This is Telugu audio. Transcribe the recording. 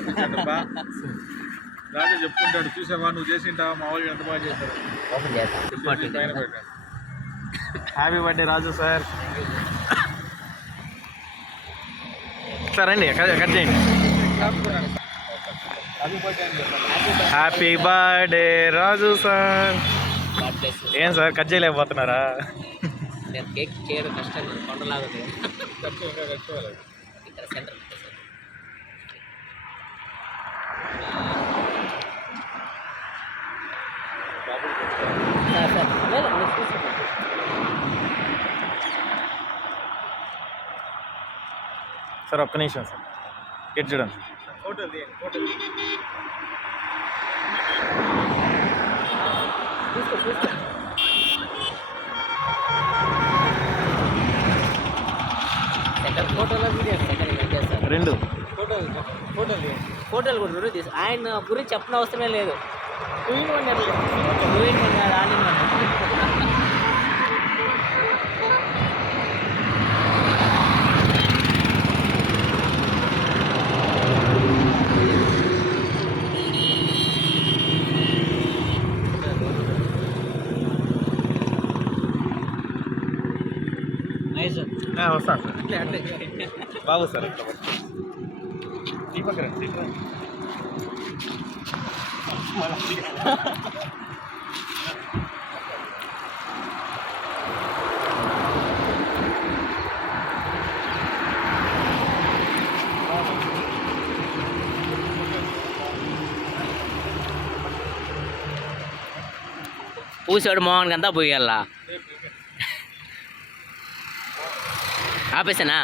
పంపించాడబ్బా. రాజు చెప్పుకుంటాడు, చూసావా నువ్వు చేసింటావా మా వాళ్ళు ఎంత బాగా చేశారు. హ్యాపీ బర్త్డే రాజు సార్. సరే అండి కట్ చేయండి. హ్యాపీ బర్త్డే రాజు సార్. ఏం సార్ కట్ చేయలేకపోతున్నారా? కేక్ చేయడం కష్టం, కొండలాగా ఇక్కడ సెంటర్. సార్ ఒక్క నిమిషం సార్, ఇటు చూడండి. రెండు ఫోటోలు కూడా తీసు. ఆయన గురించి చెప్పిన అవసరమే లేదు. వస్తాను సార్. బాబు సార్ దీపక్ రండి. పూసాడు మోహన్ అంతా పోయాలా ఆపేసానా?